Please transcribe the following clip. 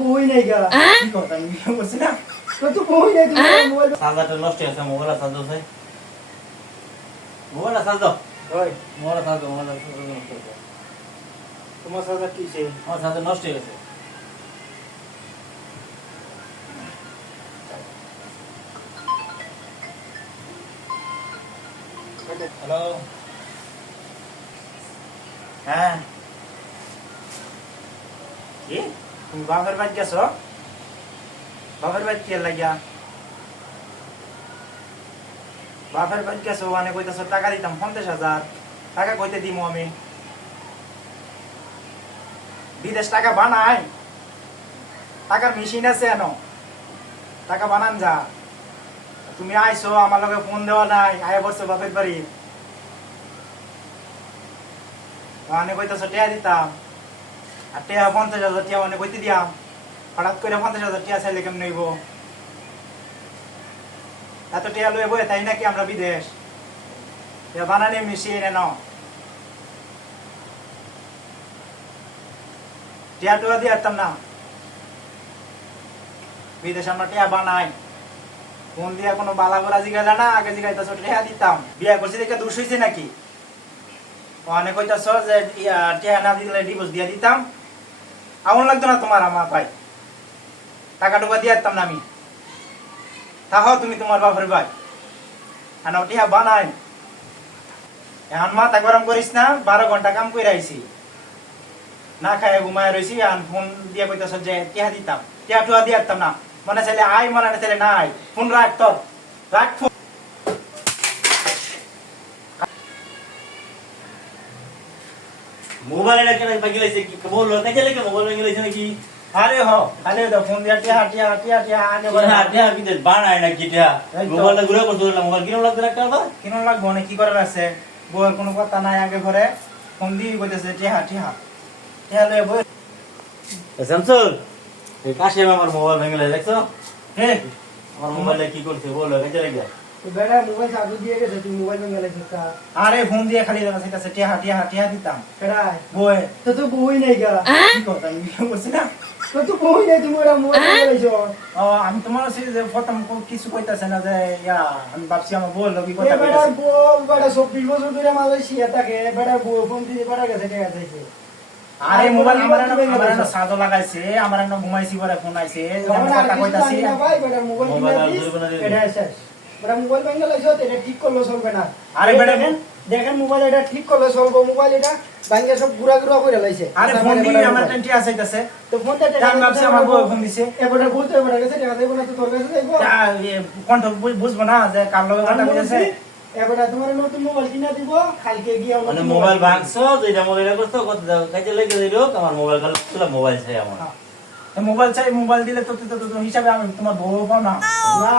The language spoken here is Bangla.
বই নাই গা কি কথা আমি বলছি না তো বই নাই তুমি মোবাইল চার্জারটা নষ্ট হয়ে গেছে মোবাইল চার্জ দাও ভাই মোবাইল চার্জ দাও ওই মোবাইল চার্জ দাও মোবাইল নষ্ট হয়ে গেছে তোমার সাথে কি সে আমার চার্জার নষ্ট হয়ে গেছে হ্যালো হ্যাঁ কি তুমি বাপের বাড়ি গেছো বাপের বাড়ি কি লাগিয়া বাপের বাড়ি গেছো মানে কইতাছো টাকা দিতাম 50,000 টাকা কইতে দিমু আমি বিদেশ টাকা বানাই টাকার মেশিন আছে এনো টাকা বানান যা তুমি আইছো আমার লগে ফোন দেওয়া নাই আয়া বসছো বাপের বাড়ি মানে কইতাছো টিয়া দিতাম আর টিয়া 50,000 টিয়া মানে কইতে দিয়াম হঠাৎ করে 50,000 টিয়া চাইলে কেমন নইব এত টিয়া লয়ে বয়ে তাই নাকি আমরা বিদেশ টিয়া বানানি মেশিন এনো টিয়া টুয়া দিয়ে আসতাম না বিদেশ আমরা টিয়া বানাই ফোন দিয়া কোনো বালা গোরা জিগাইলা না আগে জিগাইতাছো টিয়া দিতাম বিয়া করছি দেখে দোষ হইছে নাকি অনেক কইতাছো যে টিয়া না দিলে ডিভোর্স দিয়া দিতাম আমন লাগতো না তোমার আমার ভাই টাকা টুকা দিয়ে আসতাম না আমি তাহো তুমি তোমার বাপের ভাই আর টিয়া বানাই এখন মাথা গরম করিস না 12 ঘন্টা কাম করে আইছি না খায় ঘুমায় রয়েছি আর ফোন দিয়ে কইতাছ যে টিয়া দিতাম টিয়া টুয়া দিয়ে আসতাম না মনে চাইলে আই মনে চাইলে না আই ফোন রাখ তোর রাখ ফোন মোবাইল এটা কেন বাগিলাইছে কি বললো কাজে লাগে মোবাইল বাগিলাইছে নাকি আরে হ আরে দাও ফোন দিয়া টিয়া টিয়া টিয়া টিয়া আনে বলে আড্ডা বিদেশ বানায় না কিটা মোবাইলটা ঘুরে করতে বললাম মোবাইল কিনো লাগবে একটা আবার কেন লাগবো না কি করার আছে বউয়ের কোনো কথা নাই আগে ঘরে ফোন দিয়ে কইতেছে টিয়া টিয়া টিয়া লয়ে বই শামসুল এই কাশে আমার মোবাইল ভেঙে দেখছো হে আমার মোবাইলে কি করছে বললো কাজে লাগে বেটা মোবাইল চালু দিয়ে গেছে তুমি মোবাইল ভেঙে লাইছিস আরে ফোন দিয়ে খালি দেওয়া সেটা টিয়া টিয়া টিয়া দিতাম কেডাই বই তো বই নাই গা কি কথা আমি বলছি না তো বই নাই তুমি ওরা মোবাইল ভেঙে লাইছো আমি তোমার সাথে যে প্রথম কিছু কইতাছে না যে ইয়া আমি ভাবছি আমার বল কি কথা বেটা বল বেটা 24 বছর ধরে মালয়েশিয়া থাকে বেটা বউ ফোন দিয়ে বেটা গেছে টিয়া চাইছে আরে মোবাইল আমার না সাজো লাগাইছে আমার না ঘুমাইছি পরে ফোন আইছে কথা কইতাছি ভাই বেটা মোবাইল এটা শেষ বেটা মোবাইল ভেঙে লাইছো এটা ঠিক করলে চলবে না আরে বেটা দেখেন মোবাইল এটা ঠিক করলে চলবে মোবাইল এটা ভাঙে সব গুড়া গুড়া করে লাইছে আরে ফোন দিয়ে আমার টেনটি আইতাছে তো ফোনটা আমি ভাবছি আমার বউ ফোন দিছে এবারে বলতে এবারে গেছে টাকা দেব না তো তোর কাছে যাইবো কোনটা বুঝবো না যে কার লগে কথা কইছে এবারে তোমার নতুন মোবাইল কিনা দিব কালকে গিয়ে মানে মোবাইল ভাঙছো যেটা মোবাইল করছো কত কাজে লাগে দিলো আমার মোবাইল কাল মোবাইল চাই আমার মোবাইল চাই মোবাইল দিলে তো হিসাবে আমি তোমার বউ পাও না না